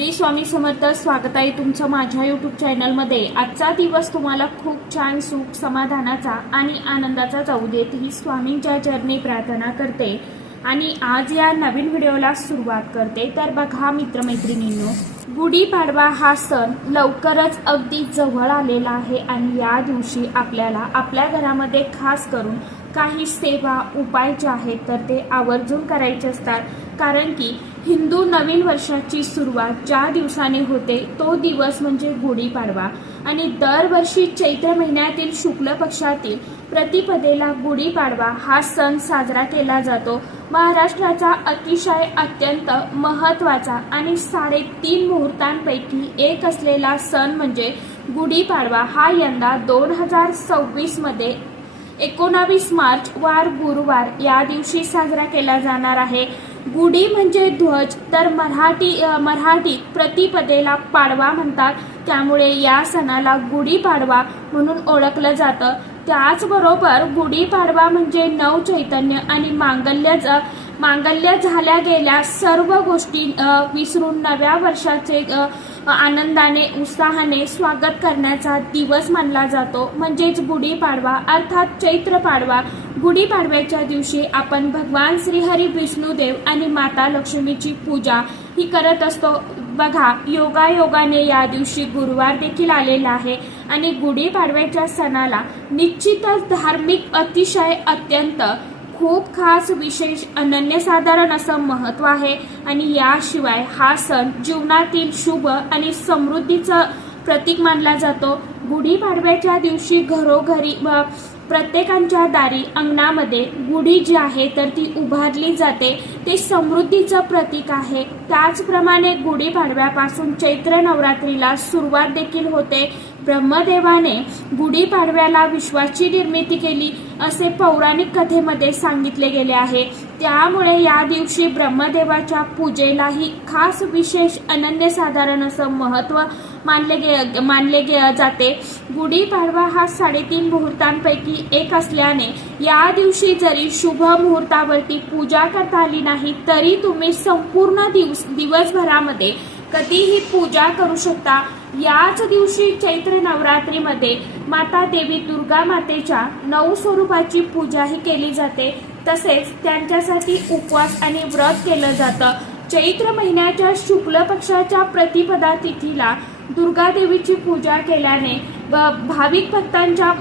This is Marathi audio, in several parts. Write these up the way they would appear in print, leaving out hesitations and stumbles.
श्री स्वामी समर्थ. स्वागत आहे तुमचं माझ्या यूट्यूब चॅनलमध्ये. आजचा दिवस तुम्हाला खूप छान सुख समाधानाचा आणि आनंदाचा जाऊ देत ही स्वामींच्या चरणी प्रार्थना करते आणि आज या नवीन व्हिडिओला सुरुवात करते. तर बघा मित्रमैत्रिणींनो, गुढीपाडवा हा सण लवकरच अगदी जवळ आलेला आहे आणि या दिवशी आपल्याला आपल्या घरामध्ये खास करून काही सेवा उपाय जे आहेत तर ते आवर्जून करायचे असतात. कारण की हिंदू नवीन वर्षाची सुरुवात ज्या दिवसाने होते तो दिवस म्हणजे गुढीपाडवा आणि दरवर्षी चैत्र महिन्यातील शुक्ल पक्षातील प्रतिपदेला गुढीपाडवा हा सण साजरा केला जातो. महाराष्ट्राचा अतिशय अत्यंत महत्त्वाचा आणि 3.5 मुहूर्तांपैकी एक असलेला सण म्हणजे गुढीपाडवा हा यंदा 2026 मध्ये 19 मार्च वार गुरुवार या दिवशी साजरा केला जाणार आहे. गुढी म्हणजे ध्वज, तर मराठीत प्रतिपदेला पाडवा म्हणतात. त्यामुळे या सणाला गुढीपाडवा म्हणून ओळखलं जातं. त्याचबरोबर गुढीपाडवा म्हणजे नवचैतन्य आणि मांगल्य झाल्या गेल्या सर्व गोष्टी विसरून नव्या वर्षाचे आनंदाने उत्साहाने स्वागत करण्याचा दिवस मानला जातो. म्हणजेच गुढीपाडवा अर्थात चैत्र पाडवा. गुढीपाडव्याच्या दिवशी आपण भगवान श्रीहरी विष्णुदेव आणि माता लक्ष्मीची पूजा ही करत असतो. बघा, योगायोगाने या दिवशी गुरुवार देखील आलेला आहे आणि गुढीपाडव्याच्या सणाला निश्चितच धार्मिक अतिशय अत्यंत खूप खास विशेष अनन्यसाधारण असं महत्त्व आहे. आणि याशिवाय हा सण जीवनातील शुभ आणि समृद्धीचं प्रतीक मानला जातो. गुढीपाडव्याच्या दिवशी घरोघरी प्रत्येकाच्या दारी अंगणामध्ये गुढी जी आहे तर ती उभारली जाते. ते समृद्धीचं प्रतीक आहे. त्याचप्रमाणे गुढीपाडव्यापासून चैत्र नवरात्रीला सुरुवात देखील होते. ब्रह्मदेवाने गुढीपाडव्याला विश्वाची निर्मिती केली असे पौराणिक कथेमध्ये सांगितले गेले आहे. त्यामुळे या दिवशी ब्रह्मदेवाच्या पूजेलाही खास विशेष अनन्यसाधारण असं महत्त्व मानले जाते. गुढीपाडवा हा 3.5 मुहूर्तांपैकी एक असल्याने या दिवशी जरी शुभ मुहूर्तावरती पूजा करता आली नाही तरी तुम्ही संपूर्ण दिवसभरामध्ये कधीही पूजा करू शकता. याच दिवशी चैत्र नवरात्रीमध्ये माता देवी दुर्गा मातेच्या 9 स्वरूपाची पूजाही केली जाते. तसेच त्यांच्यासाठी उपवास आणि व्रत केलं जातं. चैत्र महिन्याच्या शुक्ल पक्षाच्या प्रतिपदा तिथीला दुर्गा देवीची पूजा केल्याने भाविक भक्तांच्या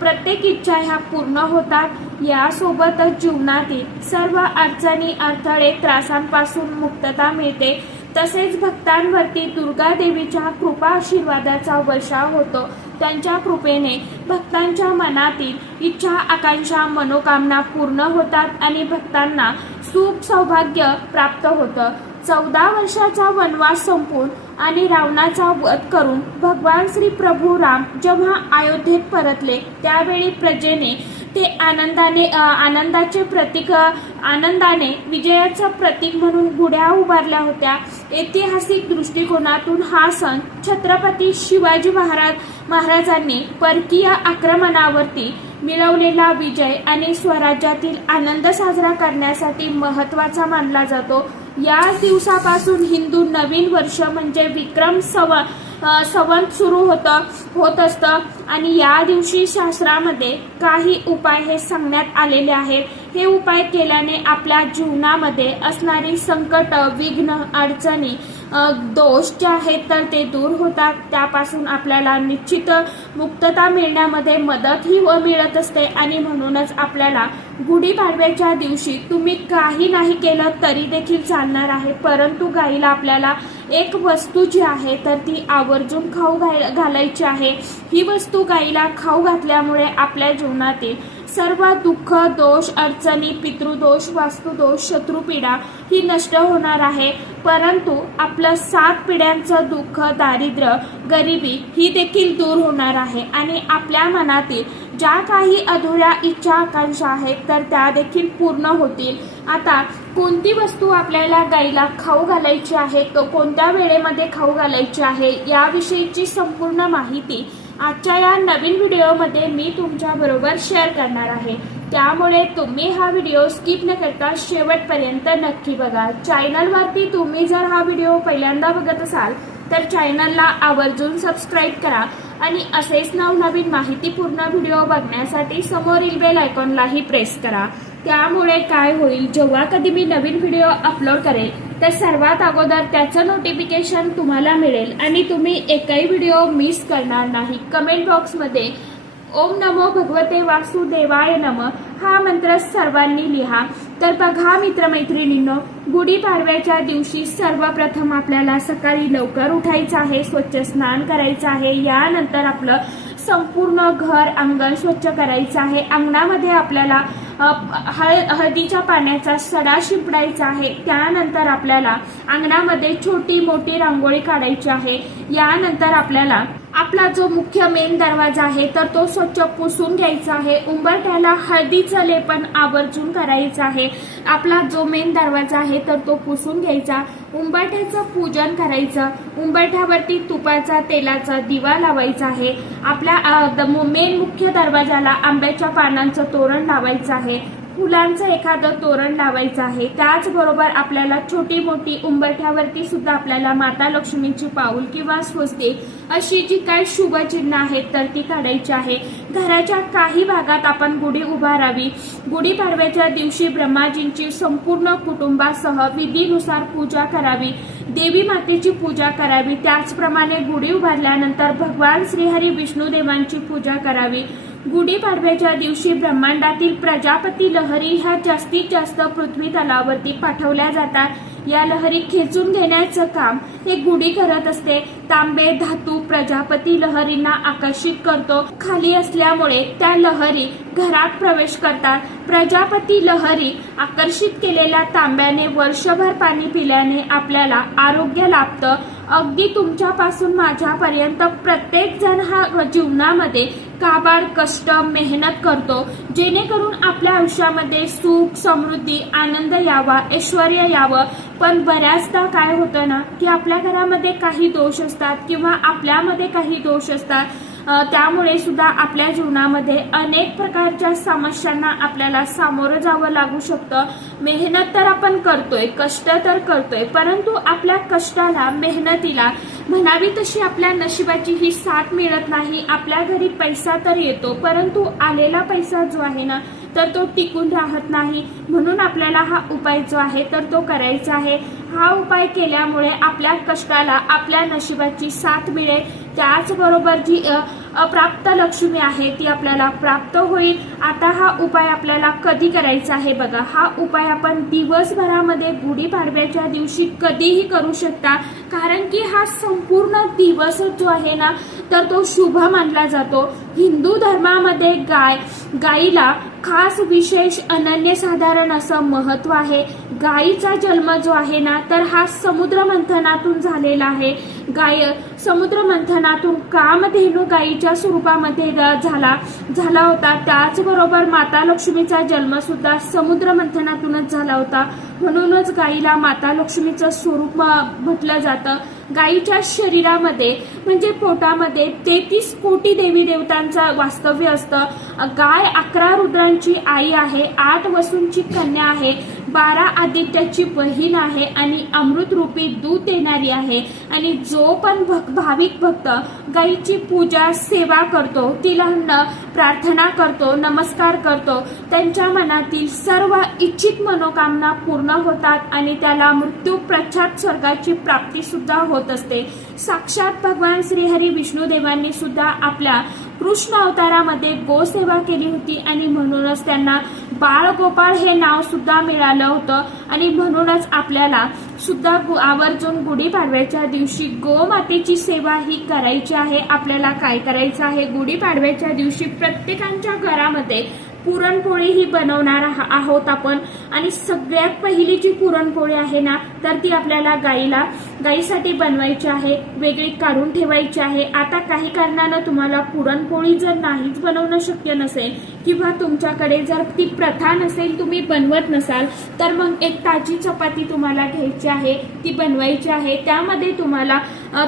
प्रत्येक इच्छा ह्या पूर्ण होतात. यासोबतच जीवनातील सर्व अडचणी अडथळे त्रासांपासून मुक्तता मिळते. तसेच भक्तांवरती दुर्गा देवीच्या कृपा आशीर्वादाचा वर्षाव होतो. त्यांच्या कृपेने भक्तांच्या मनातील इच्छा आकांक्षा मनोकामना पूर्ण होतात आणि भक्तांना सुख सौभाग्य प्राप्त होतं. 14 वर्षाचा वनवास संपून आणि रावणाचा वध करून भगवान श्री प्रभू राम जेव्हा अयोध्येत परतले त्यावेळी प्रजेने ते आनंदाचे प्रतीक आनंदाने विजयाचं प्रतीक म्हणून गुढ्या उभारल्या होत्या. ऐतिहासिक दृष्टिकोनातून हा सण छत्रपती शिवाजी महाराजांनी परकीय आक्रमणावरती मिळवलेला विजय आणि स्वराज्यातील आनंद साजरा करण्यासाठी महत्त्वाचा मानला जातो. या दिवसापासून हिंदू नवीन वर्ष म्हणजे विक्रम संवत सुरू होत असतं आणि या दिवशी शास्त्रामध्ये काही उपाय हे सांगण्यात आलेले आहेत. हे उपाय केल्याने आपल्या जीवनामध्ये असणारी संकट विघ्न अडचणी दोष जे आहेत तर ते दूर होतात. त्यापासून आपल्याला निश्चित मुक्तता मिळण्यामध्ये मदतही मिळत असते आणि म्हणूनच आपल्याला गुढीपाडव्याच्या दिवशी तुम्ही काही नाही केलं तरी देखील चालणार आहे. परंतु गाईला आपल्याला एक वस्तू जी आहे तर ती आवर्जून खाऊ घालायची आहे. ही वस्तू गाईला खाऊ घातल्यामुळे आपल्या जीवनातील सर्व दुःख दोष अडचणी पितृदोष वास्तुदोष शत्रुपीडा ही नष्ट होणार आहे. परंतु आपलं 7 पिढ्यांचं दुःख दारिद्र्य गरिबी ही देखील दूर होणार आहे आणि आपल्या मनातील ज्या काही अधुऱ्या इच्छा आकांक्षा आहेत तर त्या देखील पूर्ण होतील. आता कोणती वस्तू आपल्याला गाईला खाऊ घालायची आहे, तो कोणत्या वेळेमध्ये खाऊ घालायची आहे याविषयीची संपूर्ण माहिती आजच्या या नवीन व्हिडिओमध्ये मी तुमच्या बरोबर शेअर करणार आहे. त्यामुळे तुम्ही हा व्हिडिओ स्किप न करता शेवटपर्यंत नक्की बघा। चॅनलवरती तुम्ही जर हा व्हिडिओ पहिल्यांदा बघत असाल तर चॅनलला आवर्जून सबस्क्राईब करा आणि असेच नवनवीन माहितीपूर्ण व्हिडिओ बघण्यासाठी समोरील बेल आयकॉनलाही प्रेस करा। त्यामुळे काय होईल, जेव्हा कधी मी नवीन व्हिडिओ अपलोड करेल तर सर्वात अगोदर त्याचं नोटिफिकेशन तुम्हाला मिळेल आणि तुम्ही एकही व्हिडिओ मिस करणार नाही। कमेंट बॉक्समध्ये ओम नमो भगवते वासुदेवाय नमः हा मंत्र सर्वांनी लिहा। तर बघा मित्रमैत्रिणींनो, गुढीपाडव्याच्या दिवशी सर्वप्रथम आपल्याला सकाळी लवकर उठायचं आहे, स्वच्छ स्नान करायचं आहे। यानंतर आपलं संपूर्ण घर अंगण स्वच्छ करायचं आहे। अंगणामध्ये आपल्याला हळदीच्या पाण्याचा सडा शिंपडायचा आहे। त्यानंतर आपल्याला अंगणामध्ये छोटी मोठी रांगोळी काढायची आहे। यानंतर आपल्याला आपला जो मुख्य मेन दरवाजा आहे तर तो स्वच्छ पुसून घ्यायचा आहे। उंबरठ्याला हळदीचं लेपन आवर्जून करायचं आहे। आपला जो मेन दरवाजा आहे तर तो पुसून घ्यायचा, उंबरठ्याचं पूजन करायचं, उंबरठ्यावरती तुपाचा तेलाचा दिवा लावायचा आहे। आपल्या मेन मुख्य दरवाजाला आंब्याच्या पानांचं तोरण लावायचं आहे, फुलांचं एखादं तोरण लावायचं आहे। त्याचबरोबर आपल्याला छोटी मोठी उंबरठ्यावरती सुद्धा आपल्याला माता लक्ष्मीची पाऊल किंवा स्वस्तिक अशी जी काही शुभ चिन्ह आहेत तर ती काढायची आहे। घराच्या काही भागात आपण गुढी उभारावी। गुढीपाडव्याच्या दिवशी ब्रह्माजींची संपूर्ण कुटुंबासह विधीनुसार पूजा करावी, देवी मातेची पूजा करावी। त्याचप्रमाणे गुढी उभारल्यानंतर भगवान श्रीहरी विष्णुदेवांची पूजा करावी। गुढीपाडव्याच्या दिवशी ब्रह्मांडातील प्रजापती लहरी ह्या जास्तीत जास्त पृथ्वी तलावरती पाठवल्या जातात। या लहरी खेचून घेण्याचं काम हे गुढी करत असते। तांबे धातू प्रजापती लहरींना आकर्षित करतो, खाली असल्यामुळे त्या लहरी घरात प्रवेश करतात। प्रजापती लहरी आकर्षित केलेल्या तांब्याने वर्षभर पाणी पिल्याने आपल्याला आरोग्य लाभतं। अगदी तुमच्यापासून माझ्यापर्यंत प्रत्येक जण हा जीवनामध्ये काबाड कष्ट मेहनत करतो, जेणेकरून आपल्या आयुष्यामध्ये सुख समृद्धी आनंद यावा, ऐश्वर यावं। पण बऱ्याचदा काय होतं ना की आपल्या घरामध्ये काही दोष असतात किंवा आपल्यामध्ये काही दोष असतात, त्यामुळे सुद्धा आपल्या जीवनामध्ये अनेक प्रकारच्या समस्यांना आपल्याला सामोरं जावं लागू शकतं। मेहनत तर आपण करतोय, कष्ट तर करतोय, परंतु आपल्या कष्टाला मेहनतीला म्हणावी तशी आपल्या नशिबाची ही साथ मिळत नाही। आपल्या घरी पैसा तर येतो, परंतु आलेला पैसा जो आहे ना तर तो टिकून राहत नाही। म्हणून आपल्याला हा उपाय जो आहे तर तो करायचा आहे। हा उपाय केल्यामुळे आपल्या कष्टाला आपल्या नशिबाची साथ मिळेल। त्याचबरोबर जी अप्राप्त लक्ष्मी आहे ती आपल्याला प्राप्त होईल। आता हा उपाय आपल्याला कधी करायचा आहे बघा। हा उपाय आपण दिवसभरामध्ये गुढीपाडव्याच्या दिवशी कधीही करू शकता, कारण की हा संपूर्ण दिवस जो आहे ना तर तो शुभ मानला जातो। हिंदू धर्मामध्ये गायीला खास विशेष अनन्यसाधारण असं महत्व आहे। गायीचा जन्म जो आहे ना तर हा समुद्र मंथनातून झालेला आहे। समुद्र मंथनातून कामधेनू गायीच्या स्वरूपामध्ये झाला होता। त्याचबरोबर माता लक्ष्मीचा जन्म सुद्धा समुद्र मंथनातूनच झाला होता, म्हणूनच गायीला माता लक्ष्मीचं स्वरूप म्हटलं जातं। गायीच्या शरीरामध्ये म्हणजे पोटामध्ये 33 कोटी देवी देवतांचं वास्तव्य असतं। गाय 11 रुद्रांची आई आहे, 8 वसूंची कन्या आहे, 12 आदित्याची बहीण आहे आणि अमृत रूपी दूध देणारी आहे। आणि जो पण भाविक भक्त गायीची पूजा सेवा करतो, तिला प्रार्थना करतो, नमस्कार करतो, त्यांच्या मनातील सर्व इच्छित मनोकामना पूर्ण होतात आणि त्याला मृत्यू पश्चात स्वर्गाची प्राप्ती सुद्धा होत असते। साक्षात भगवान श्रीहरी विष्णुदेवांनी सुद्धा आपल्या कृष्ण अवतारामध्ये गोसेवा केली होती आणि म्हणूनच त्यांना बाळगोपाळ हे नाव सुद्धा मिळालं होतं। आणि म्हणूनच आपल्याला सुद्धा आवर्जून गुढीपाडव्याच्या दिवशी गोमातेची सेवा ही करायची आहे। आपल्याला काय करायचं आहे, गुढीपाडव्याच्या दिवशी प्रत्येकाच्या घरामध्ये पुरणपोळी ही बनवणार आहोत आपण। आणि सगळ्यात पहिली जी पुरणपोळी आहे ना तर ती आपल्याला गाईला गाईसाठी बनवायची आहे, वेगळी काढून ठेवायची आहे. आता काही कारणानं तुम्हाला पुरणपोळी जर नाहीच बनवणं शक्य नसेल किंवा तुमच्याकडे जर ती प्रथा नसेल, तुम्ही बनवत नसाल, तर मग एक ताजी चपाती तुम्हाला घ्यायची आहे, ती बनवायची आहे. त्यामध्ये तुम्हाला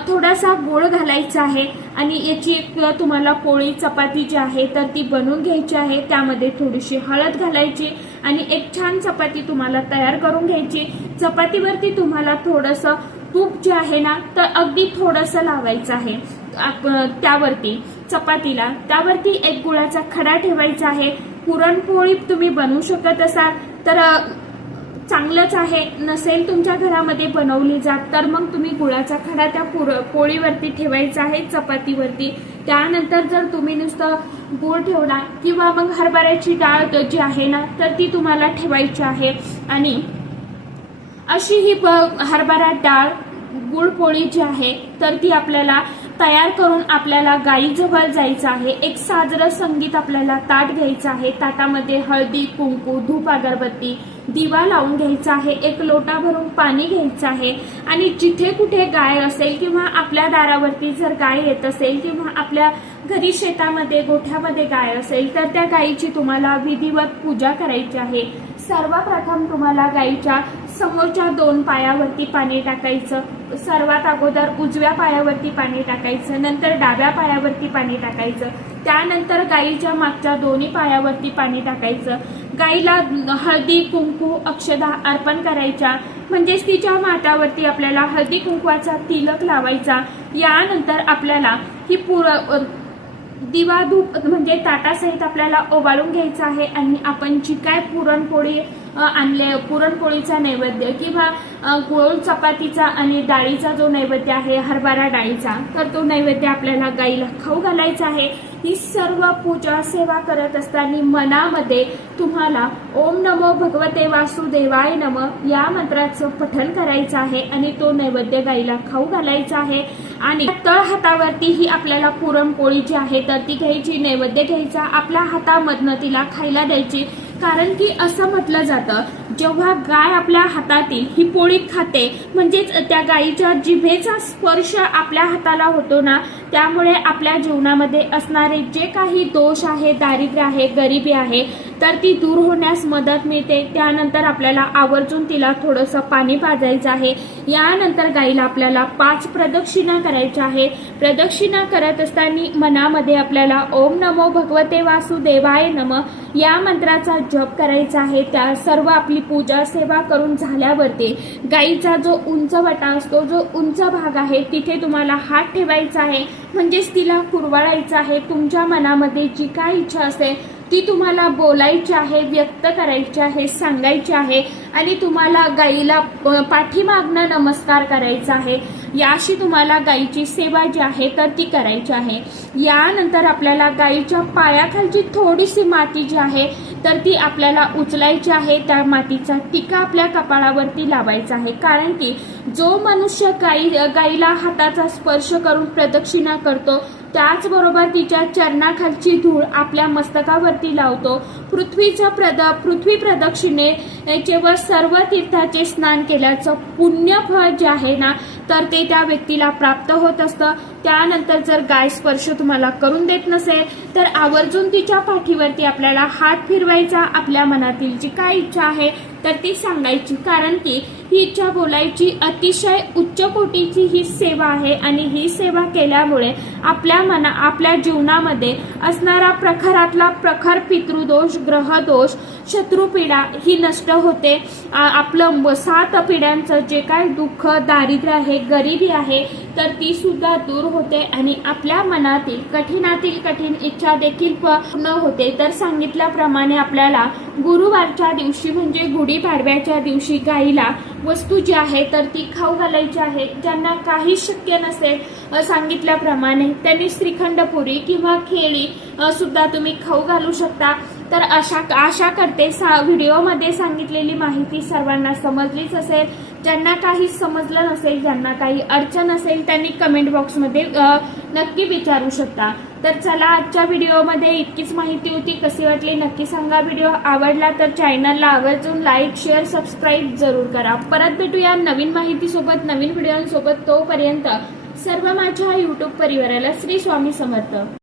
थोडासा गोळ घालायचा आहे आणि याची एक तुम्हाला पोळी चपाती जी आहे तर ती बनवून घ्यायची आहे. त्यामध्ये थोडीशी हळद घालायची आणि एक छान चपाती तुम्हाला तयार करून घ्यायची. चपातीवरती तुम्हाला थोडंसं तूप जे आहे ना तर अगदी थोडंसं लावायचं आहे त्यावरती चपातीला. त्यावरती एक गुळाचा खडा ठेवायचा आहे. पुरणपोळी तुम्ही बनवू शकत असाल तर चांगलंच आहे, नसेल तुमच्या घरामध्ये बनवली जात तर मग तुम्ही गुळाचा खडा त्या पोळीवरती ठेवायचा आहे, चपातीवरती. त्यानंतर जर तुम्ही नुसतं गुळ ठेवला किंवा मग हरभऱ्याची डाळ जी आहे ना तर ती तुम्हाला ठेवायची आहे. आणि अशी ही हरभरा डाळ गुळ पोळी जी आहे तर ती आपल्याला तयार करून आपल्याला गाईजवळ जायचं आहे. एक साजरं संगीत आपल्याला ताट घ्यायचं आहे. ताटामध्ये हळदी, कुंकू, धूप, अगरबत्ती, दिवा लावून घ्यायचा आहे. एक लोटा भरून पाणी घ्यायचं आहे. आणि जिथे कुठे गाय असेल किंवा आपल्या दारावरती जर गाय येत असेल किंवा आपल्या घरी शेतामध्ये गोठ्यामध्ये गाय असेल तर त्या गायीची तुम्हाला विधिवत पूजा करायची आहे. सर्वप्रथम तुम्हाला गायीच्या समोरच्या 2 पायावरती पाणी टाकायचं. सर्वात अगोदर उजव्या पायावरती पाणी टाकायचं, नंतर डाव्या पायावरती पाणी टाकायचं, त्यानंतर गायीच्या मागच्या 2 पायावरती पाणी टाकायचं. गायीला हळदी, कुंकू, अक्षदा अर्पण करायच्या, म्हणजेच तिच्या माथ्यावरती आपल्याला हळदी कुंकवाचा तिलक लावायचा. यानंतर आपल्याला ही दिवा धूप म्हणजे ताटासहित आपल्याला ओवाळून घ्यायचं आहे. आणि आपण जी काय पुरणपोळी आणले, पुरणपोळीचा नैवेद्य किंवा गोळ चपातीचा आणि डाळीचा जो नैवेद्य आहे हरभरा डाळीचा, तर तो नैवेद्य आपल्याला गाईला खाऊ घालायचा आहे. ही सर्व पूजा सेवा करत असताना मनामध्ये तुम्हाला ओम नमो भगवते वासुदेवाय नम या मंत्राचं पठण करायचं आहे आणि तो नैवेद्य गाईला खाऊ घालायचा आहे. आणि तळ हातावरती ही आपल्याला पुरणपोळी जी आहे तर ती घ्यायची, नैवेद्य घ्यायचा, आपल्या हातामधनं तिला खायला द्यायची. कारण की असं म्हटलं जातं, जेव्हा गाय आपल्या हातातील ही पोळी खाते म्हणजेच त्या गायीच्या जिभेचा स्पर्श आपल्या हाताला होतो ना, त्यामुळे आपल्या जीवनामध्ये असणारे जे काही दोष आहे, दारिद्र्य आहे, गरिबी आहे तर ती दूर होण्यास मदत मिळते. त्यानंतर आपल्याला आवर्जून तिला थोडंसं पाणी पाजायचं आहे. यानंतर गाईला आपल्याला 5 प्रदक्षिणा करायच्या आहे. प्रदक्षिणा करत असताना मनामध्ये आपल्याला ओम नमो भगवते वासुदेवाय नम या मंत्राचा जप करायचा आहे. त्या सर्व आपली पूजा सेवा करून झाल्यावरती गाईचा जो उंच वटा असतो, जो उंच भाग आहे तिथे तुम्हाला हात ठेवायचा आहे, म्हणजेच तिला कुरवाळायचं आहे. तुमच्या मनामध्ये जी काय इच्छा असेल ती तुम्हाला बोलायची आहे, व्यक्त करायची आहे, सांगायची आहे. आणि तुम्हाला गाईला पाठीमागनं नमस्कार करायचा आहे. याशी तुम्हाला गाईची सेवा जी आहे तर ती करायची आहे. यानंतर आपल्याला गाईच्या पायाखालची थोडीशी माती जी आहे तर ती आपल्याला उचलायची आहे. त्या मातीचा टिका आपल्या कपाळावरती लावायचा आहे. कारण की जो मनुष्य गाईला हाताचा स्पर्श करून प्रदक्षिणा करतो त्याचबरोबर तिच्या चरणाखालची धूळ आपल्या मस्तकावरती लावतो. पृथ्वी प्रदक्षिणेचे व सर्व तीर्थाचे स्नान केल्याचं पुण्यफळ जे आहे ना तर ते त्या व्यक्तीला प्राप्त होत असतं. त्यानंतर जर गाय स्पर्श तुम्हाला करून देत नसेल तर आवर्जून तिच्या पाठीवरती आपल्याला हात फिरवायचा. आपल्या मनातील जी काय इच्छा आहे तर ती सांगायची. कारण की ही इच्छा बोलायची अतिशय उच्च कोटीची ही सेवा आहे आणि ही सेवा केल्यामुळे आपल्या जीवनामध्ये असणारा प्रखरातला प्रखर पितृदोष, ग्रहदोष, शत्रुपीडा ही नष्ट होते. आपलं 7 पिढ्यांचं जे काय दुःख, दारिद्र्य आहे, गरिबी आहे तर ती सुद्धा दूर होते आणि आपल्या मनातील कठीणातील कठीण इच्छा देखील पूर्ण होते. तर सांगितल्याप्रमाणे आपल्याला गुरुवारच्या दिवशी म्हणजे गुढीपाडव्याच्या दिवशी गाईला वस्तू जी आहे तर ती खाऊ घालायची आहे. ज्यांना काही शक्य नसेल सांगितल्याप्रमाणे त्यांनी श्रीखंडपुरी किंवा खेळी सुद्धा तुम्ही खाऊ घालू शकता. तर आशा करते व्हिडिओमध्ये सांगितलेली माहिती सर्वांना समजलीच असेल. ज्यांना काही समजलं नसेल, ज्यांना काही अडचण असेल त्यांनी कमेंट बॉक्समध्ये नक्की विचारू शकता. तर चला, आजच्या व्हिडिओमध्ये इतकीच माहिती होती. कशी वाटली नक्की सांगा. व्हिडिओ आवडला तर चॅनलला आवर्जून लाईक, शेअर, सबस्क्राईब जरूर करा. परत भेटूया नवीन माहितीसोबत, नवीन व्हिडिओसोबत. तोपर्यंत सर्व माझ्या युट्यूब परिवाराला श्री स्वामी समर्थ.